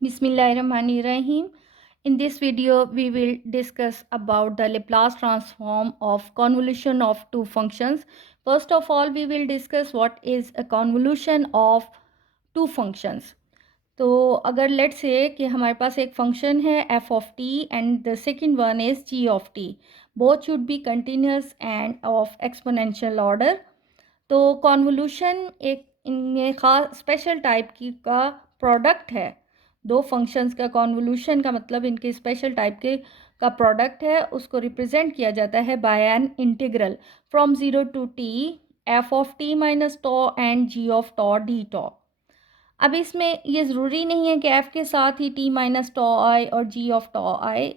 Bismillahirrahmanirrahim. In this video, we will discuss about the Laplace transform of convolution of two functions. First of all, we will discuss what is a convolution of two functions. तो अगर late से कि हमारे पास एक function है f of t and the second one is g of t. Both should be continuous and of exponential order. तो convolution एक इनमें ख़ास स्पेशल टाइप की का प्रोडक्ट है. दो फंक्शंस का कॉन्वोल्यूशन का मतलब इनके स्पेशल टाइप के का प्रोडक्ट है. उसको रिप्रेजेंट किया जाता है by an integral from zero to T F of T minus tau and G of tau D tau. अब इसमें ये ज़रूरी नहीं है कि एफ़ के साथ ही टी माइनस टॉ आए और जी ऑफ टॉ आए.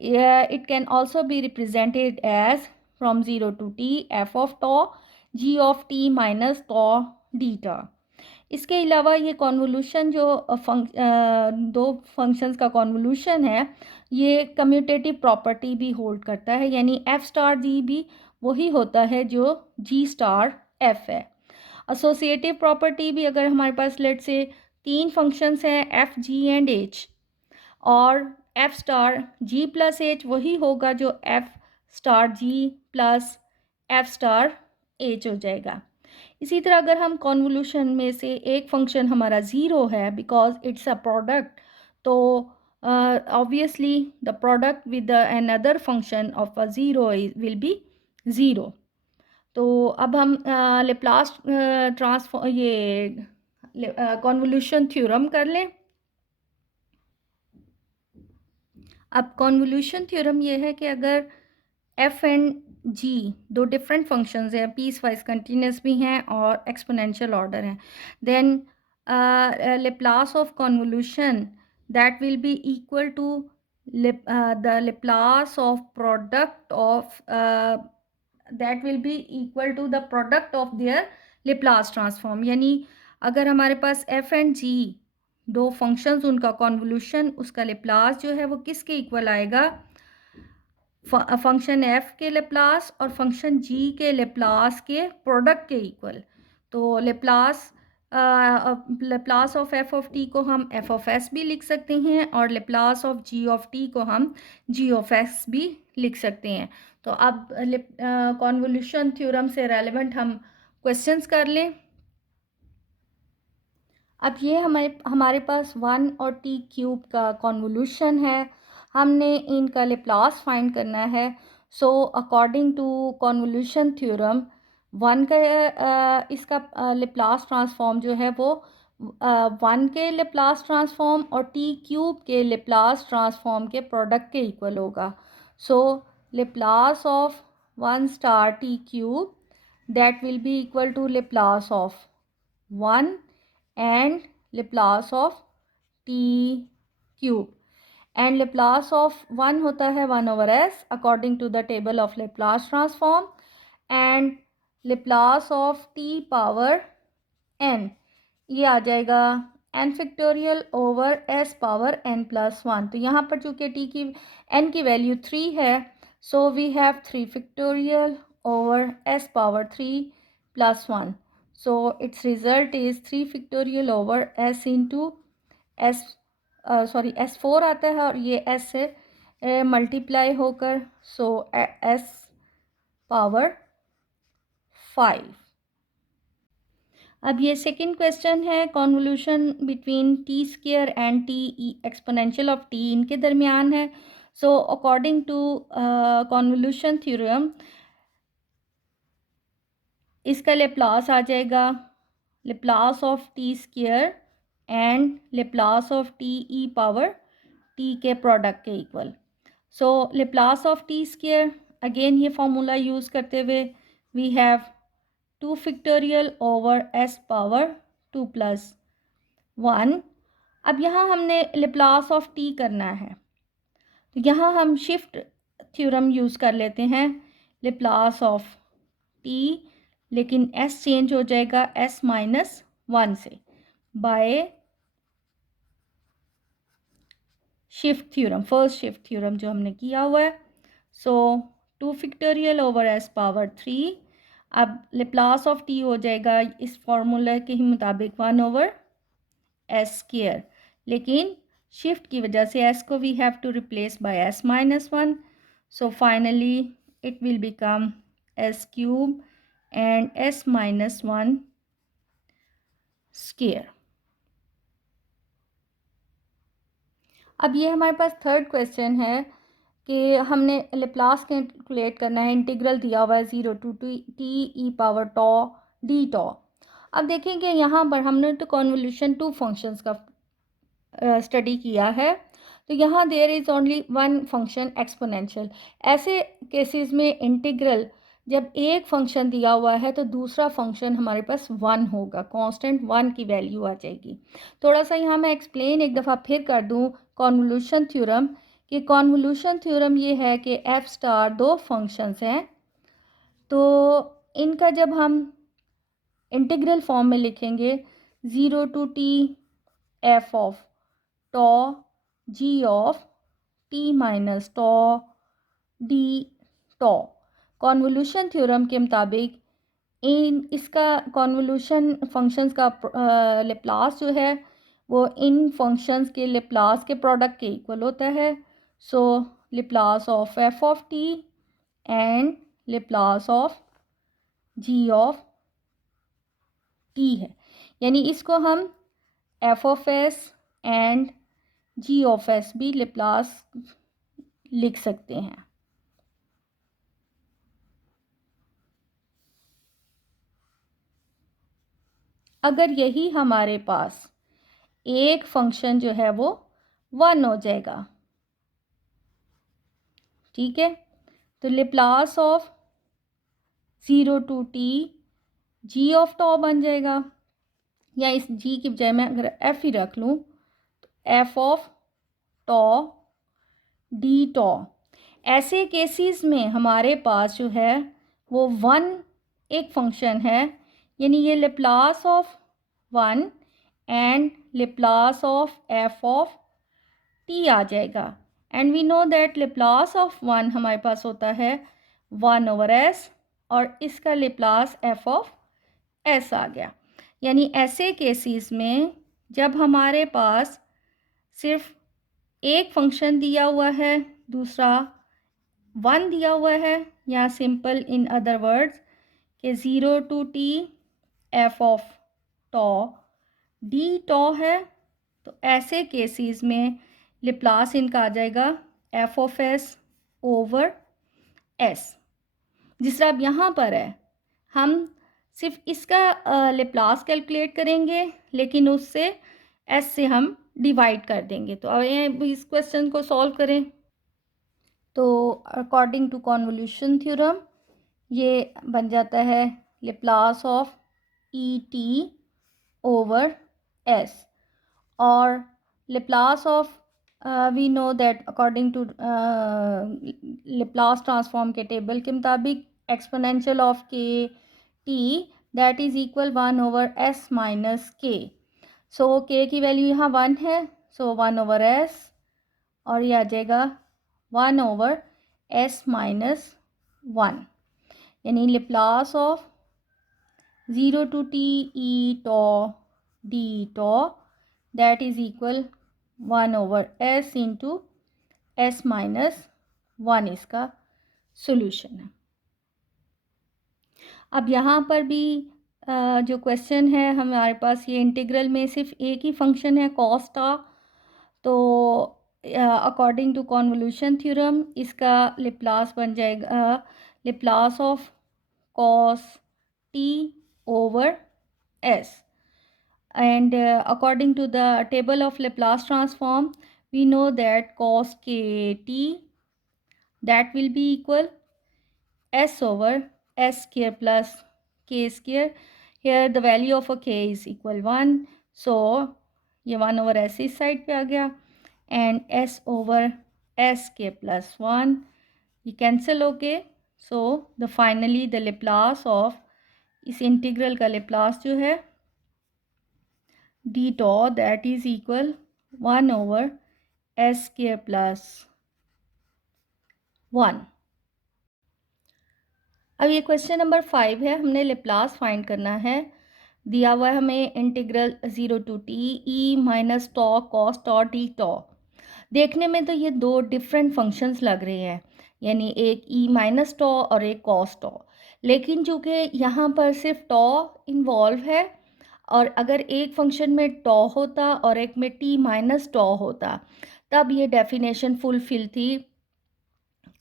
It can also be represented as from zero to T F of tau G of T minus tau D tau. इसके अलावा ये कॉन्वोल्यूशन जो दो फंक्शंस का कॉन्वोल्यूशन है ये कम्यूटेटिव प्रॉपर्टी भी होल्ड करता है, यानी एफ स्टार जी भी वही होता है जो जी स्टार एफ है. एसोसिएटिव प्रॉपर्टी भी अगर हमारे पास लेट से तीन फंक्शंस हैं एफ जी एंड एच और एफ स्टार जी प्लस एच वही होगा जो एफ स्टार जी प्लस एफ स्टार एच हो जाएगा. इसी तरह अगर हम कॉन्वोल्यूशन में से एक फंक्शन हमारा ज़ीरो है बिकॉज इट्स अ प्रोडक्ट, तो obviously the product with another function of a zero will be zero. तो अब हम लेप्लास ट्रांसफॉर्म ये कॉन्वोल्यूशन थ्योरम कर लें. अब कॉन्वोल्यूशन थ्योरम ये है कि अगर एफ एंड जी दो डिफरेंट फंक्शंस हैं, पीस वाइज कंटिन्यूस भी हैं और एक्सपोनेंशियल ऑर्डर हैं, then Laplace of convolution that will be equal to the Laplace of product of that will be equal to the product of their Laplace transform. यानी अगर हमारे पास F and G दो functions उनका convolution उसका Laplace जो है वो किसके इक्वल आएगा, फंक्शन एफ के लेप्लास और फंक्शन जी के लेप्लास के प्रोडक्ट के इक्वल. तो Laplace Laplace of f of T को हम एफ ऑफ एस भी लिख सकते हैं और Laplace of G of T को हम जी ऑफ एस भी लिख सकते हैं. तो अब कॉन्वोल्यूशन थ्योरम से रेलेवेंट हम क्वेश्चंस कर लें. अब ये हमारे पास वन और टी क्यूब का कॉन्वोल्यूशन है. हमने इनका लेप्लास फाइंड करना है. So according to convolution theorem one का इसका लेप्लास ट्रांसफॉर्म जो है वो वन के लेप्लास ट्रांसफॉर्म और टी क्यूब के लेप्लास ट्रांसफॉर्म के प्रोडक्ट के इक्वल होगा. So Laplace of one star T cube that will be equal to Laplace of one and Laplace of t cube. And Laplace of 1 होता है 1 over s according to the table of Laplace transform. And Laplace of t power n ये आ जाएगा n factorial over s power n plus 1. तो यहाँ पर चूँकि t की n की वैल्यू 3 है, so we have 3 factorial over s power 3 plus 1. So its result is 3 factorial over s into s s4 आता है और ये s से मल्टीप्लाई होकर so s पावर 5. अब ये सेकंड क्वेश्चन है convolution between T square and T exponential of T इनके दरमियान है. So according to convolution theorem इसका लेप्लास आ जाएगा Laplace of T square and Laplace of T E power T के प्रोडक्ट के equal. So Laplace of T square again ये formula use करते हुए we have 2 factorial over s power 2 plus 1. अब यहाँ हमने लेप्लास ऑफ टी करना है तो यहाँ हम शिफ्ट थ्योरम यूज़ कर लेते हैं लेप्लास ऑफ टी, लेकिन s चेंज हो जाएगा s माइनस 1 से by shift theorem, first shift theorem जो हमने किया हुआ है. So 2 factorial over s power 3. अब लेप्लास ऑफ टी हो जाएगा इस फॉर्मूला के ही मुताबिक 1 over s स्क्वायर, लेकिन शिफ्ट की वजह से s को we have to replace by s minus 1. So finally it will become s cube and s minus 1 square. अब ये हमारे पास थर्ड क्वेश्चन है कि हमने लेप्लास कैलकुलेट करना है, इंटीग्रल दिया हुआ है 0 to t e power tau D tau. अब देखें कि यहाँ पर हमने तो कॉन्वोल्यूशन टू फंक्शंस का स्टडी किया है, तो यहाँ there is only one function exponential. ऐसे केसेस में इंटीग्रल जब एक फंक्शन दिया हुआ है तो दूसरा फंक्शन हमारे पास वन होगा, कांस्टेंट वन की वैल्यू आ जाएगी. थोड़ा सा यहाँ मैं एक्सप्लेन एक दफ़ा फिर कर दूँ कॉन्वोल्यूशन थ्योरम, कि कॉन्वोल्यूशन थ्योरम ये है कि एफ स्टार दो फंक्शंस हैं, तो इनका जब हम इंटीग्रल फॉर्म में लिखेंगे 0 to t f of tau g of t minus tau D tau. Convolution theorem के मुताबिक इसका कॉन्वोल्यूशन फंक्शंस का लेप्लास जो है वो इन फंक्शंस के लेप्लास के प्रोडक्ट के इक्वल होता है. So Laplace of f of t and Laplace of g of t है. यानी इसको हम f of s and g of s भी लेप्लास लिख सकते हैं. अगर यही हमारे पास एक फंक्शन जो है वो वन हो जाएगा, ठीक है, तो Laplace of 0 to t g of tau बन जाएगा, या इस g की बजाय मैं अगर f ही रख लूँ तो f ऑफ टॉ डी टॉ. ऐसे केसेस में हमारे पास जो है वो वन एक फंक्शन है, यानी ये Laplace of one and Laplace of f of t आ जाएगा. And we know that Laplace of one हमारे पास होता है 1/s और इसका लेप्लास f ऑफ s आ गया. यानी ऐसे केसेस में जब हमारे पास सिर्फ एक फंक्शन दिया हुआ है, दूसरा वन दिया हुआ है, या सिंपल इन अदर वर्ड्स कि 0 to t f of tau D tau है, तो ऐसे केसेस में लेप्लास इनका आ जाएगा f of s over s. जिस तरह अब यहाँ पर है, हम सिर्फ इसका लेप्लास कैलकुलेट करेंगे, लेकिन उससे s से हम डिवाइड कर देंगे. तो अब इस क्वेश्चन को सॉल्व करें. तो अकॉर्डिंग टू कॉन्वोल्यूशन थ्योरम ये बन जाता है Laplace of E T over s, और Laplace of we know that according to Laplace transform के टेबल के मुताबिक exponential of K T that is equal 1/s minus K. So के की वैल्यू यहाँ वन है, सो 1/s, और ये आ जाएगा 1/s माइनस 1. यानी Laplace of 0 to t e tau D tau that is equal 1/s into s minus 1 इसका solution है. अब यहाँ पर भी जो क्वेश्चन है हमारे पास, ये इंटीग्रल में सिर्फ एक ही फंक्शन है कॉस्टा, तो अकॉर्डिंग टू कॉन्वोल्यूशन थ्योरम इसका लेप्लास बन जाएगा Laplace of cos t over s. And according to the table of Laplace transform, we know that cos kt that will be equal s over s square plus k square. Here the value of a k is equal 1, so ये 1/s इस side पे आ गया, and s over s square plus 1 ये cancel हो गए. So the finally the Laplace of इस integral का Laplace जो है D tau that is equal 1/s square plus 1. अब ये क्वेश्चन नंबर 5 है, हमने लेप्लास फाइंड करना है दिया हुआ है हमें integral 0 to t e minus tau cos tau D tau. देखने में तो ये दो डिफरेंट फंक्शंस लग रहे हैं, यानी एक ई माइनस टॉ और एक कॉस टॉ, लेकिन चूँकि यहाँ पर सिर्फ टॉ इन्वॉल्व है, और अगर एक फंक्शन में टॉ होता और एक में टी माइनस टॉ होता, तब ये डेफिनेशन फुलफिल थी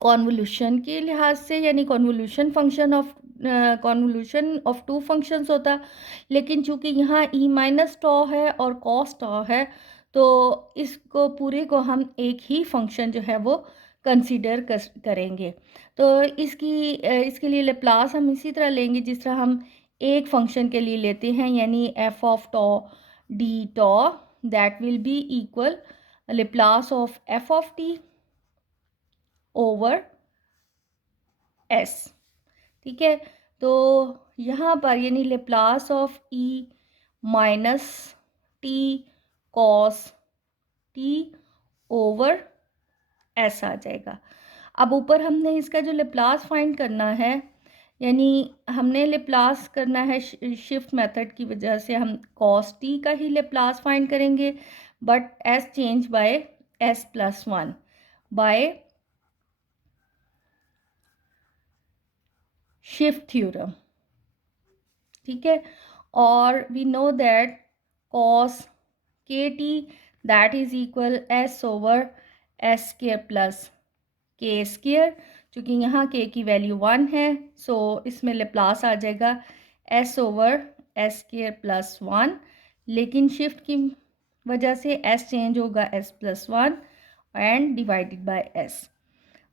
कॉन्वोल्यूशन के लिहाज से, यानी कॉन्वोल्यूशन ऑफ टू फंक्शंस होता। लेकिन चूंकि यहाँ ई माइनस टॉ है और कॉस टॉ है, तो इसको पूरे को हम एक ही फंक्शन जो है वो कंसीडर करेंगे। तो इसके लिए लेप्लास हम इसी तरह लेंगे जिस तरह हम एक फंक्शन के लिए लेते हैं, यानी f of tau D tau, that will be equal Laplace of f of t over s. ठीक है, तो यहाँ पर यानी Laplace of e minus t cos t over s आ जाएगा। अब ऊपर हमने इसका जो लेप्लास फाइंड करना है, यानी हमने लेप्लास करना है शिफ्ट मेथड की वजह से हम कॉस टी का ही लेप्लास फाइंड करेंगे, but S change by S plus one by shift theorem. ठीक है, और वी नो दैट cos के T that is equal S over S square plus के स्केयर। चूँकि यहाँ के की वैल्यू 1 है, सो इसमें लेप्लास आ जाएगा S over S square plus 1, लेकिन शिफ्ट की वजह से एस चेंज होगा S plus 1 and divided by S.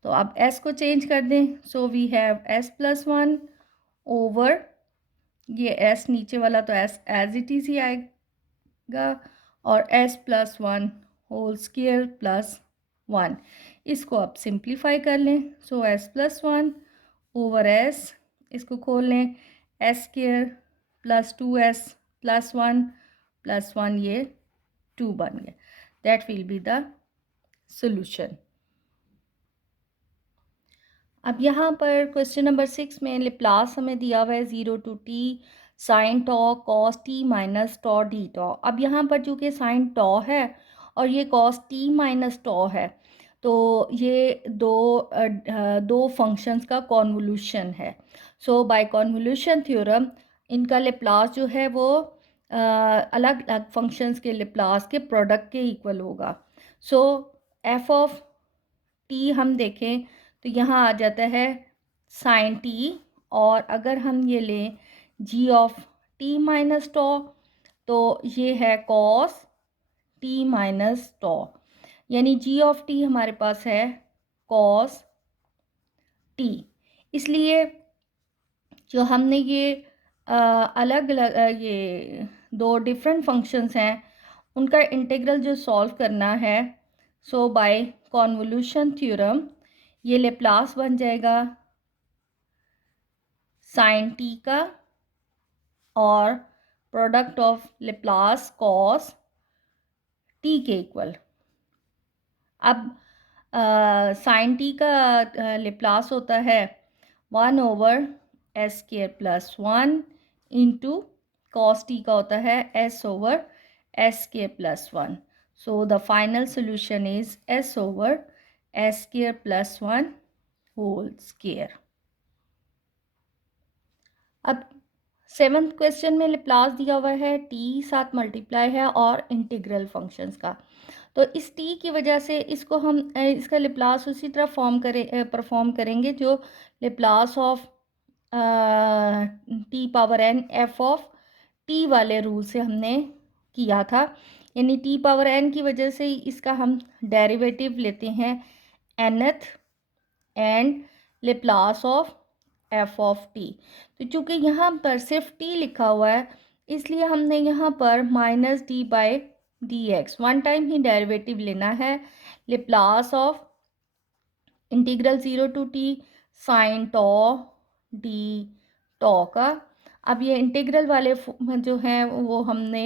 तो अब एस को चेंज कर दें, so we have S plus 1 over ये एस नीचे वाला तो एस एज इट इज़ ही आएगा, और S plus 1 whole square plus 1। इसको आप सिंप्लीफाई कर लें, so S plus 1 over S, इसको खोल लें, S square plus 2s plus 1 plus 1, ये 2 बन गया। That will be the solution. अब यहाँ पर क्वेश्चन नंबर 6 में लेप्लास हमें दिया हुआ है 0 to t sine tau cos t minus tau D tau. अब यहाँ पर चूँकि साइन टॉ है और ये कॉस टी माइनस टॉ है, तो ये दो फंक्शंस का कॉन्वोल्यूशन है। सो बाय कॉन्वोल्यूशन थ्योरम इनका लेप्लास जो है वो अलग अलग फंक्शंस के लेप्लास के प्रोडक्ट के इक्वल होगा। सो एफ ऑफ टी हम देखें तो यहाँ आ जाता है साइन टी, और अगर हम ये लें जी ऑफ टी माइनस टॉ, तो ये है कॉस टी माइनस टॉ, यानी जी ऑफ टी हमारे पास है कॉस टी। इसलिए जो हमने ये अलग अलग ये दो डिफरेंट फंक्शंस हैं उनका इंटीग्रल जो सॉल्व करना है, सो बाय कॉन्वोल्यूशन थ्योरम ये लेप्लास बन जाएगा साइन टी का और product of Laplace cos T के इक्वल। अब साइन टी का लेप्लास होता है 1 over S square plus 1 into cos T का होता है S over S square plus 1। So the final solution is S over S square plus 1 whole square. अब 7th question में लेप्लास दिया हुआ है टी साथ मल्टीप्लाई है और इंटीग्रल फंक्शंस का। तो इस टी की वजह से इसको हम इसका लेप्लास उसी तरह परफॉर्म करेंगे जो Laplace of T power N F of T वाले रूल से हमने किया था, यानी टी पावर एन की वजह से इसका हम डेरिवेटिव लेते हैं nth and Laplace of f of T. तो चूँकि यहाँ पर सिर्फ टी लिखा हुआ है, इसलिए हमने यहाँ पर minus D by d x one time ही डेरिवेटिव लेना है Laplace of integral 0 to t sine tau D tau का। अब ये इंटीग्रल वाले जो हैं वो हमने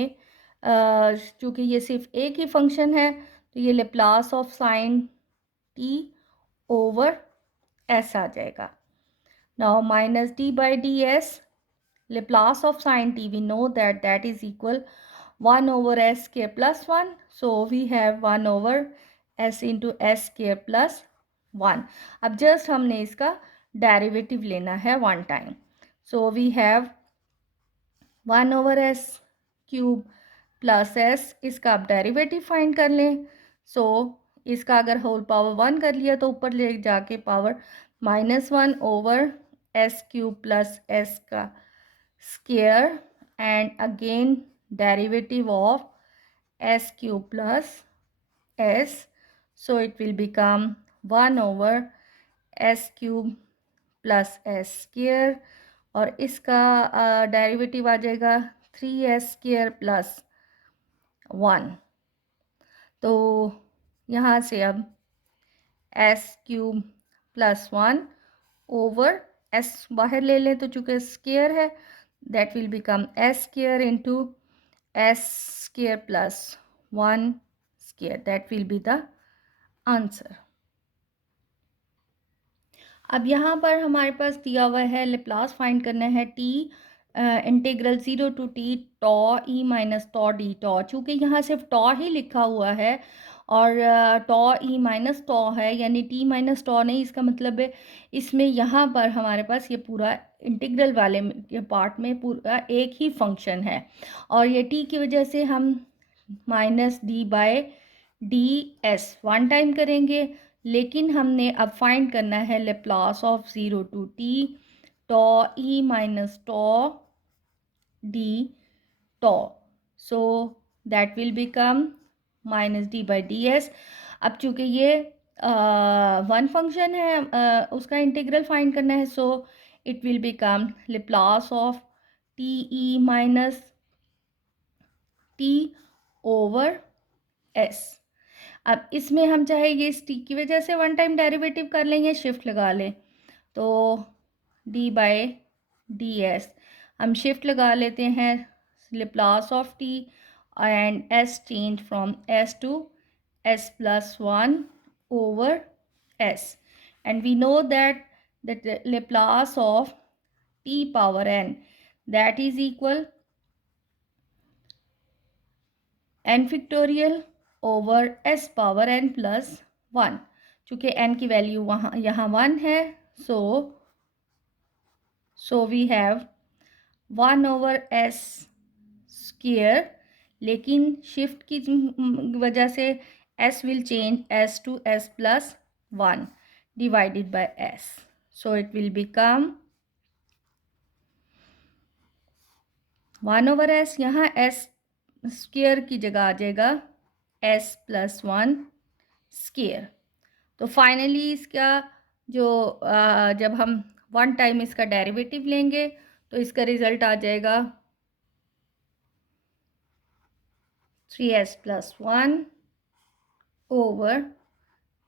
चूँकि ये सिर्फ एक ही फंक्शन है, तो ये Laplace of sine t over s आ जाएगा। Now minus D by D s Laplace of sin t, we know that that is equal 1 over s square plus 1. So we have 1 over s into s square plus 1. अब just हमने इसका derivative लेना है one time. So we have 1 over s cube plus s, इसका आप derivative find कर लें. सो इसका अगर होल पावर 1 कर लिया तो ऊपर ले जाके power -1 over s cube plus s का square and again derivative of s cube plus s, so it will become 1 over s cube plus s square और इसका डेरिवेटिव आ जाएगा 3s square plus 1. तो यहाँ से अब s cube plus 1 over s बाहर ले लें तो चूँकि स्क्वायर है, that will become s square into s square plus 1 square. That will be the answer. अब यहाँ पर हमारे पास दिया हुआ है लेप्लास फाइंड करना है t integral 0 to T tau E minus tau D tau. चूँकि यहाँ सिर्फ टॉ ही लिखा हुआ है और टॉ ई माइनस टॉ है, यानी टी माइनस टॉ नहीं. इसका मतलब है इसमें यहाँ पर हमारे पास ये पूरा इंटीग्रल वाले के पार्ट में पूरा एक ही फंक्शन है और ये टी की वजह से हम minus D by D S one time करेंगे. लेकिन हमने अब फाइंड करना है Laplace of 0 to T tau E minus tau D tau. So that will become minus D by D S. अब चूँकि ये वन फंक्शन है उसका इंटीग्रल फाइंड करना है, सो it will become Laplace of T e minus T over S. अब इसमें हम चाहे ये इस टी की वजह से वन टाइम डेरिवेटिव कर लें या शिफ्ट लगा लें. तो डी बाय डी एस हम शिफ्ट लगा लेते हैं Laplace of T and S change from S to S plus 1 over S. And we know that the Laplace of T power N that is equal n factorial over s power n plus 1. चूँकि n की value वहाँ यहाँ 1 है, so we have 1 over s square. लेकिन shift की वजह से s will change s to s plus 1 divided by s. So it will become 1 over s, यहाँ s स्क्वायर की जगह आ जाएगा s प्लस 1 स्क्वायर. तो फाइनली इसका जो जब हम वन टाइम इसका डेरिवेटिव लेंगे तो इसका रिजल्ट आ जाएगा 3s plus 1 over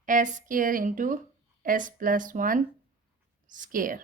s square into s plus 1 square.